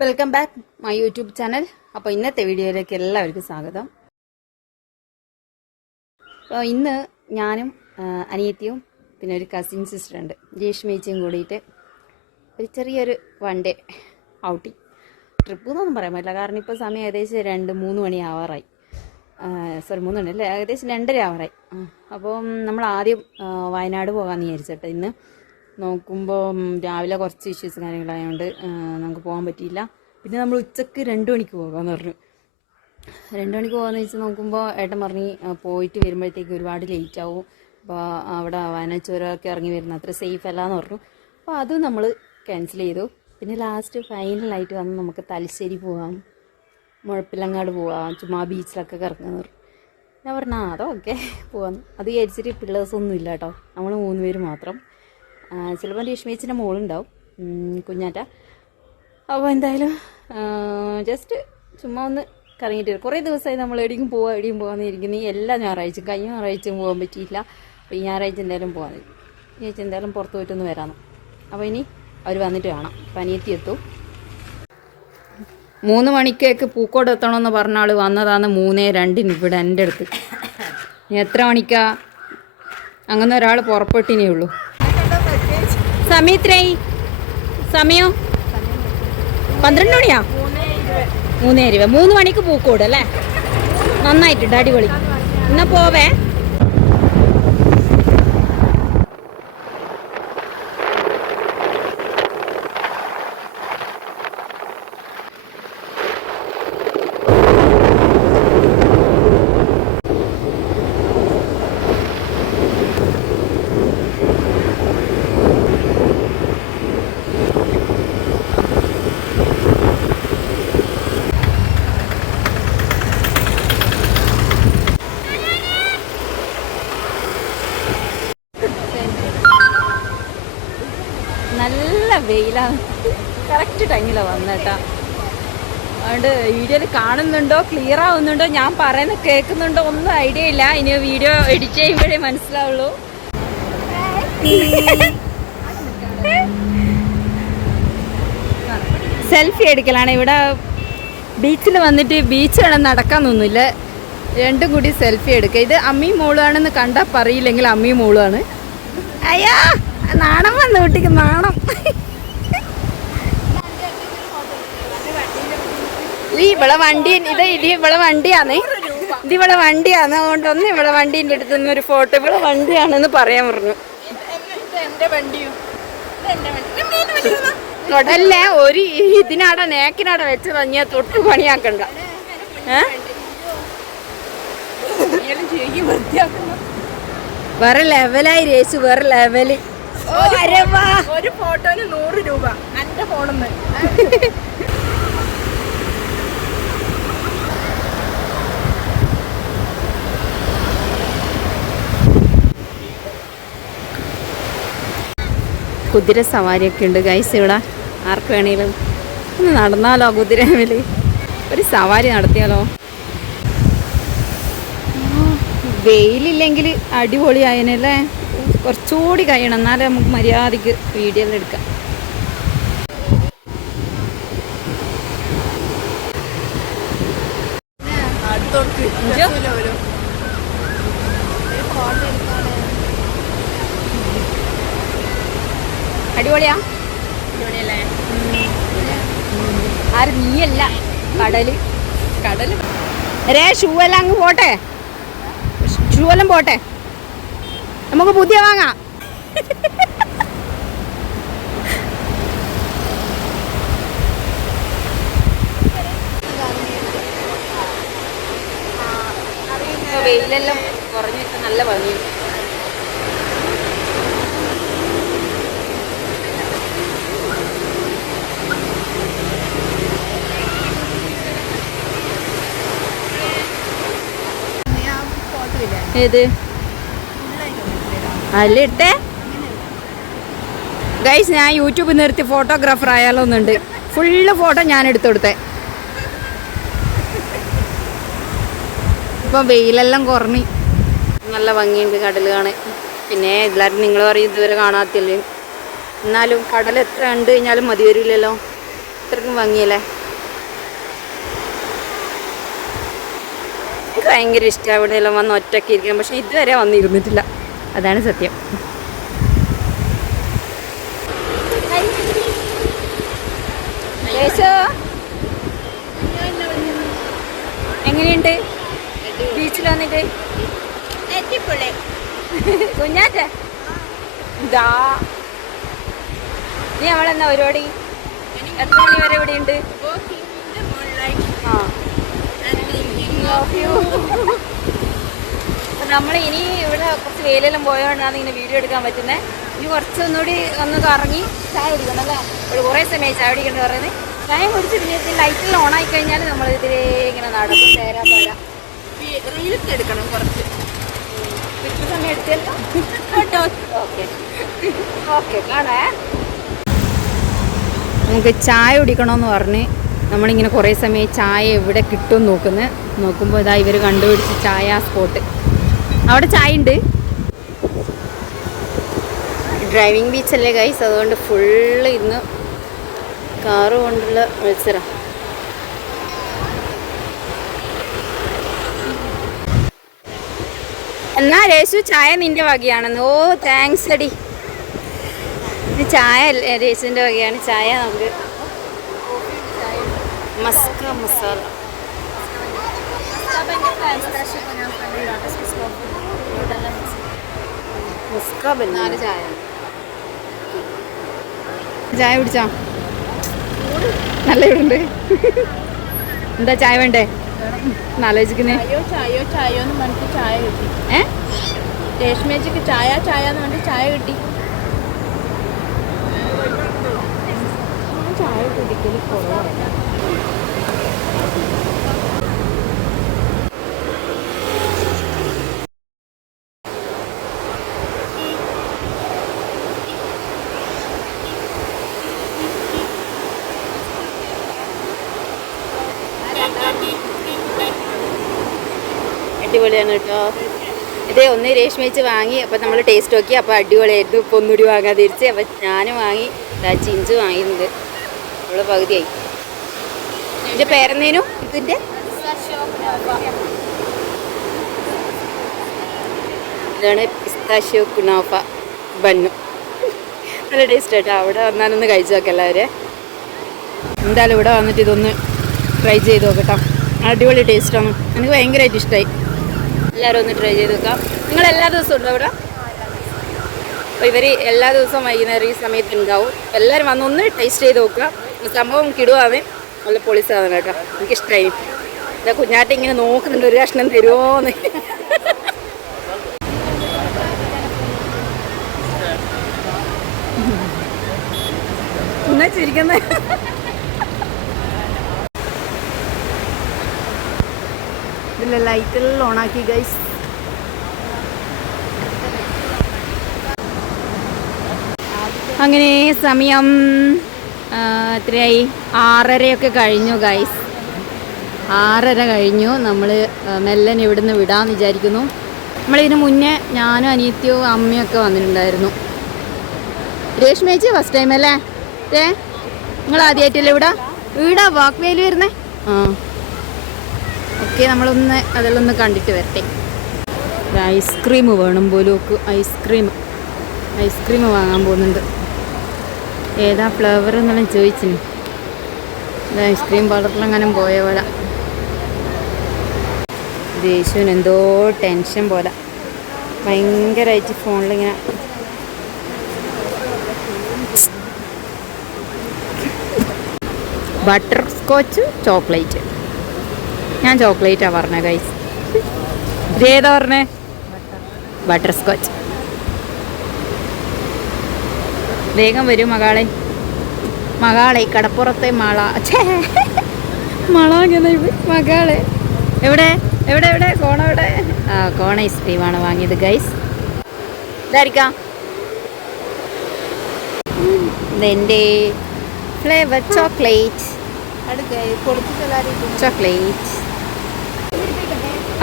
Welcome back my YouTube channel. അപ്പോൾ ഇന്നത്തെ വീഡിയോയിലേക്ക് എല്ലാവർക്കും സ്വാഗതം. അപ്പോൾ ഇന്ന് ഞാനും അനിയത്തിയും പിന്നെ ഒരു കസിൻ സിസ്റ്റർ ഉണ്ട്, രേഷ്മേച്ചിയും കൂടിയിട്ട് ഒരു ചെറിയൊരു വൺ ഡേ ഔട്ടിങ് ട്രിപ്പ് എന്നൊന്നും പറയാൻ പറ്റില്ല. കാരണം ഇപ്പോൾ സമയം ഏകദേശം 2-3 മണി ആവാറായി. 3 മണി അല്ലേ, ഏകദേശം 2:30 ആവാറായി. അപ്പോൾ നമ്മൾ ആദ്യം വയനാട് പോകാമെന്ന് വിചാരിച്ചിട്ട് ഇന്ന് നോക്കുമ്പോൾ രാവിലെ കുറച്ച് ഇഷ്യൂസ് കാര്യങ്ങളായതുകൊണ്ട് നമുക്ക് പോകാൻ പറ്റിയില്ല. പിന്നെ നമ്മൾ ഉച്ചക്ക് 2 മണിക്ക് പോകാമെന്ന് പറഞ്ഞു. 2 മണിക്ക് പോകാമെന്ന് വെച്ച് നോക്കുമ്പോൾ ഏട്ടൻ പറഞ്ഞ് പോയിട്ട് വരുമ്പോഴത്തേക്ക് ഒരുപാട് ലേറ്റ് ആവും, അപ്പോൾ അവിടെ വയനാട് ചുരമൊക്കെ ഇറങ്ങി വരുന്ന അത്ര സേഫ് അല്ല എന്ന് പറഞ്ഞു. അപ്പോൾ അതും നമ്മൾ ക്യാൻസൽ ചെയ്തു. പിന്നെ ലാസ്റ്റ് ഫൈനലായിട്ട് വന്ന് നമുക്ക് തലശ്ശേരി പോകാം, മുഴപ്പിലങ്ങാട് പോകാം, ചുമ്മാ ബീച്ചിലൊക്കെ കറങ്ങുമെന്ന് പറഞ്ഞു. ഞാൻ പറഞ്ഞു അതൊക്കെ പോകാമെന്ന്. അത് വിചാരിച്ചിട്ട് പിള്ളേഴ്സൊന്നും ഇല്ല കേട്ടോ, നമ്മൾ 3 പേര് മാത്രം. ചിലപ്പോൾ രേഷ്മേച്ചിൻ്റെ മോളുണ്ടാവും, കുഞ്ഞാറ്റ. അപ്പോൾ എന്തായാലും ജസ്റ്റ് ചുമ്മാ ഒന്ന് കറങ്ങിയിട്ട് വരും. കുറേ ദിവസമായി നമ്മൾ എവിടെയും പോകാമെന്ന് ഇരിക്കുന്നത്. എല്ലാ ഞായറാഴ്ചയും, കഴിഞ്ഞ ഞായറാഴ്ചയും പോകാൻ പറ്റിയില്ല. അപ്പോൾ ഈ ഞായറാഴ്ച എന്തായാലും പോകാൻ ചേച്ചി എന്തായാലും പുറത്ത് പോയിട്ടൊന്ന് വരാമെന്ന്. അപ്പോൾ ഇനി അവർ വന്നിട്ട് കാണാം. പനിയെത്തി എത്തും. 3 മണിക്കേക്ക് പൂക്കോട് എത്തണമെന്ന് പറഞ്ഞ ആൾ വന്നതാണ് 3:02 ഇവിടെ എൻ്റെ അടുത്ത്. ഇനി എത്ര മണിക്കാ അങ്ങനെ ഒരാൾ പുറപ്പെട്ടിനേ ഉള്ളൂ. സമയത്രയായി? സമയം 12 മണിയാ? 3:20. 3 മണിക്ക് പൂക്കോട് അല്ലേ? നന്നായിട്ടുണ്ട്, അടിപൊളി. എന്നാ പോവേ. നല്ല വെയിലാണ്, കറക്റ്റ് ടൈമിലാണ് വന്നേട്ടാ. അതുകൊണ്ട് വീഡിയോയിൽ കാണുന്നുണ്ടോ, ക്ലിയർ ആവുന്നുണ്ടോ, ഞാൻ പറയുന്നത് കേൾക്കുന്നുണ്ടോ ഒന്നും ഐഡിയ ഇല്ല. ഇനി വീഡിയോ എഡിറ്റ് ചെയ്യുമ്പോഴേ മനസ്സിലാവുള്ളൂ. സെൽഫി എടുക്കലാണ് ഇവിടെ. ബീച്ചിൽ വന്നിട്ട് ബീച്ച് വേണം നടക്കാനൊന്നുമില്ല, രണ്ടും കൂടി സെൽഫി എടുക്കുക. ഇത് അമ്മയും മോളുമാണെന്ന് കണ്ടാൽ പറയില്ലെങ്കിൽ അമ്മയും മോളുമാണ്. അയ്യാ നാണം വന്നു കുട്ടിക്ക്, നാണം. ഇവിടെ വണ്ടി ഇത് ഇവിടെ വണ്ടിയാണേ, ഇത് ഇവിടെ വണ്ടിയാണ്. അതുകൊണ്ടൊന്ന് ഇവിടെ വണ്ടീൻ്റെ അടുത്ത് നിന്നൊരു ഫോട്ടോ ഇവിടെ വണ്ടിയാണെന്ന് പറയാൻ പറഞ്ഞു. അല്ലേ ഒരു ഇതിനാടെ നേക്കിനാടെ വെച്ച് തഞ്ഞ തൊട്ട് പണിയാക്കണ്ട. വേറെ ലെവലായി രേച്ചു, വേറെ ലെവല്. ഒരു ഫോട്ടോന് 100 രൂപ എന്റെ ഫോണിന്ന്. കുതിര സവാരിയൊക്കെ ഉണ്ട് ഗൈസ് ഇവിടെ. ആർക്ക് വേണേലും ഒന്ന് നടന്നാലോ, കുതിരമേല് ഒരു സവാരി നടത്തിയാലോ. വെയിലില്ലെങ്കിൽ അടിപൊളിയായനല്ലേ. കുറച്ചുകൂടി കഴിയണം, എന്നാലേ നമുക്ക് മര്യാദയ്ക്ക് വീഡിയോയിൽ എടുക്കാം. അടിപൊളിയാ, അടിപൊളിയല്ലേ? ആര് നീയല്ല, കടല് ഷൂ എല്ലാം അങ്ങ് പോട്ടെ, ഷൂ എല്ലാം പോട്ടെ, നമുക്ക് പുതിയ വാങ്ങാം. വെയിലെല്ലാം കുറഞ്ഞിട്ട് നല്ല ഭംഗി. ഏത് അല്ല ഇട്ടേ ഗൈസ്, ഞാൻ യൂട്യൂബിൽ നിർത്തി ഫോട്ടോഗ്രാഫർ ആയാലോന്നുണ്ട്. ഫുള്ള് ഫോട്ടോ ഞാൻ എടുത്തു കൊടുത്തേ. ഇപ്പം വെയിലെല്ലാം കുറഞ്ഞ് നല്ല ഭംഗിയുണ്ട് കടൽ കാണാൻ. പിന്നെ എല്ലാവരും നിങ്ങൾ പറയും ഇതുവരെ കാണാത്തില്ലേ, എന്നാലും കടൽ എത്ര കണ്ടു കഴിഞ്ഞാലും മതി വരില്ലല്ലോ. ഇത്രക്കും ഭംഗിയല്ലേ. എനിക്ക് ഭയങ്കര ഇഷ്ടമാണ് ഇവിടെ എല്ലാം വന്ന് ഒറ്റയ്ക്ക് ഇരിക്കണം. പക്ഷെ ഇതുവരെ വന്നിരുന്നിട്ടില്ല, അതാണ് സത്യം. എങ്ങനെയുണ്ട് ബീച്ചിൽ വന്നിട്ട്? കുഞ്ഞാറ്റ ഇതാ നീ അവളെന്നാ പരിപാടി? എത്ര മണി വരെ ഇവിടെ ഉണ്ട്? നമ്മൾ ഇനി ഇവിടെ കുറച്ച് വെയിലെല്ലാം പോയോണ്ടാണ് ഇങ്ങനെ വീഡിയോ എടുക്കാൻ പറ്റുന്നത്. ഇനി കുറച്ചൊന്നുകൂടി ഒന്ന് കറങ്ങി ചായ കുടിക്കണം അല്ലേ? ഒരു കുറേ സമയം ചായ കുടിക്കണം പറയുന്നത്. ചായ കുടിച്ച് പിന്നെ ലൈറ്റെല്ലാം ഓണായി കഴിഞ്ഞാൽ നമ്മൾ ഇതിലേ ഇങ്ങനെ നടക്കും. തേരാപ്പാഴ റീൽസ് എടുക്കണം കുറച്ച്. കിട്ടുന്ന സമയം എടുത്തല്ലോ. ഓക്കെ ഓക്കെ കാണേ. നമുക്ക് ചായ കുടിക്കണമെന്ന് പറഞ്ഞ് നമ്മളിങ്ങനെ കുറേ സമയം ചായ എവിടെ കിട്ടും നോക്കുമ്പോൾ ഇതാ ഇവർ കണ്ടുപിടിച്ച് ചായ സ്പോട്ട്. അവിടെ ചായ ഉണ്ട്. ഡ്രൈവിംഗ് ബീച്ചല്ലേ ഗൈസ്, അതുകൊണ്ട് ഫുള്ള് ഇന്ന് കാറ് കൊണ്ടുള്ള മത്സരം. എന്നാ രേശു ചായ നിന്റെ വകയാണെന്ന്. ഓ താങ്ക്സ് അടി. ഇത് ചായ രേശുവിൻ്റെ വകയാണ് ചായ. നമുക്ക് മസ്ക മസാല ചായ കുടിച്ചോ? നല്ല ഇവിടുണ്ട്. എന്താ ചായ വേണ്ടേ ആലോചിക്കുന്നേ? ചായ കിട്ടി. രേഷ്മേച്ചിക്ക് ചായ എന്ന് പറഞ്ഞിട്ട് ചായ കിട്ടി. ചായ കുടിക്കൽ കുറവാണ്. അടിപൊളിയാണ് കേട്ടോ. ഇതേ ഒന്ന് രേഷ്മേച്ച് വാങ്ങി. അപ്പം നമ്മൾ ടേസ്റ്റ് നോക്കി. അപ്പോൾ അടിപൊളിയായിരുന്നു. ഇപ്പോൾ ഒന്നുകൂടി വാങ്ങാൻ തിരിച്ച്. അപ്പം ഞാനും വാങ്ങി. ചിഞ്ചു വാങ്ങിയിട്ടുണ്ട്. നമ്മൾ പകുതിയായി. ഇതിൻ്റെ പേരെന്തേനു? ഇതിൻ്റെ ഇതാണ് പിസ്താഷ്യോ കുനാഫ ബണ്ണു. നല്ല ടേസ്റ്റ് കേട്ടോ. അവിടെ വന്നാലൊന്ന് കഴിച്ചു നോക്കാം എല്ലാവരും. എന്തായാലും ഇവിടെ വന്നിട്ട് ഇതൊന്ന് ട്രൈ ചെയ്ത് നോക്കട്ടോ. അടിപൊളി ടേസ്റ്റാണ്. എനിക്ക് ഭയങ്കരമായിട്ട് ഇഷ്ടമായി. എല്ലാവരും ഒന്ന് ട്രൈ ചെയ്ത് നോക്കാം. നിങ്ങൾ എല്ലാ ദിവസവും ഉണ്ടോ ഇവിടെ? അപ്പോൾ ഇവർ എല്ലാ ദിവസവും വൈകുന്നേരം ഈ സമയത്ത് ഉണ്ടാവും. എല്ലാവരും വന്ന് ഒന്ന് ടേസ്റ്റ് ചെയ്ത് നോക്കുക. സംഭവം കിടുവാണ്. നല്ല പൊളി സാധനം കേട്ടോ. എനിക്കിഷ്ടമായി. എന്താ കുഞ്ഞാറ്റ ഇങ്ങനെ നോക്കുന്നുണ്ട് ഒരു കഷ്ണം തരുമോന്ന്. എന്നാ ചിരിക്കുന്നത്? ഇതിലെ ലൈറ്റെല്ലാം ഓണാക്കി ഗൈസ്. അങ്ങനെ സമയം എത്രയായി? 6:30 കഴിഞ്ഞു ഗൈസ്. 6:30 കഴിഞ്ഞു. നമ്മൾ മെല്ലൻ ഇവിടുന്ന് വിടാമെന്ന് വിചാരിക്കുന്നു. നമ്മളിതിന് മുന്നേ ഞാനും അനിയത്തിയും അമ്മയൊക്കെ വന്നിട്ടുണ്ടായിരുന്നു. രേഷ്മേച്ചി ഫസ്റ്റ് ടൈം അല്ലേ? നിങ്ങൾ ആദ്യമായിട്ടല്ലേ ഇവിടെ വാക്ക് വേയിൽ വരുന്നേ? ആ ഓക്കെ. നമ്മളൊന്ന് അതെല്ലാം ഒന്ന് കണ്ടിട്ട് വരട്ടെ. ഐസ്ക്രീം വേണം പോലും. ഐസ്ക്രീം വാങ്ങാൻ പോകുന്നുണ്ട്. ഏതാ ഫ്ലേവർ എന്നെല്ലാം ചോദിച്ചിന്. ഐസ്ക്രീം പാർലറിലെങ്ങനെ പോയ പോലെ. ദേശുവിന് എന്തോ ടെൻഷൻ പോലെ ഭയങ്കരമായിട്ട് ഫോണിലിങ്ങനെ. Butter scotch chocolate. ഞാൻ ചോക്ലേറ്റാണ് പറഞ്ഞത് ഗൈസ്. ഇതേതാ പറഞ്ഞേ? Butter scotch. വേഗം വരും മകളെ കടപ്പുറത്തെ മകളെ എവിടെ കോണ എവിടെ? ആ കോണ ഐസ്ക്രീമാണ് വാങ്ങിയത് ഗൈസ്. ഇതായിരിക്കാം ഇതെൻ്റെ ഫ്ലേവർ ചോക്ലേറ്റ്.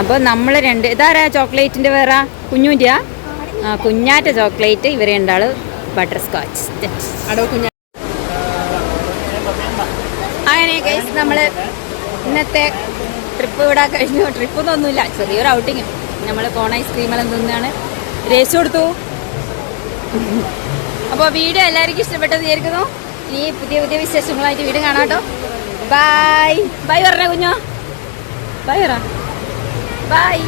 അപ്പോൾ നമ്മൾ ഇതാരാ ചോക്ലേറ്റിൻ്റെ വേറെ? കുഞ്ഞൂൻ്റെയാ? ആ കുഞ്ഞാറ്റ ചോക്ലേറ്റ്. ഇവർ രണ്ടാൾ ബട്ടർ സ്കോച്ച്. അങ്ങനെ ഗൈസ് നമ്മള് ഇന്നത്തെ ട്രിപ്പ് ഇവിടെ കഴിഞ്ഞു. ട്രിപ്പ് ഒന്നുമില്ല, ചെറിയൊരു ഔട്ടിങ്. നമ്മൾ കോൺ ഐസ്ക്രീമെല്ലാം തിന്നാണ് രേസ് കൊടുത്തു. അപ്പോൾ വീഡിയോ എല്ലാവർക്കും ഇഷ്ടപ്പെട്ടെന്ന് വിചാരിക്കുന്നു. ഇനി പുതിയ പുതിയ വിശേഷങ്ങളായിട്ട് വീഡിയോ കാണാം കേട്ടോ. ബൈ ബൈ പറഞ്ഞ കുഞ്ഞോ, ബൈ പറ, ബൈ.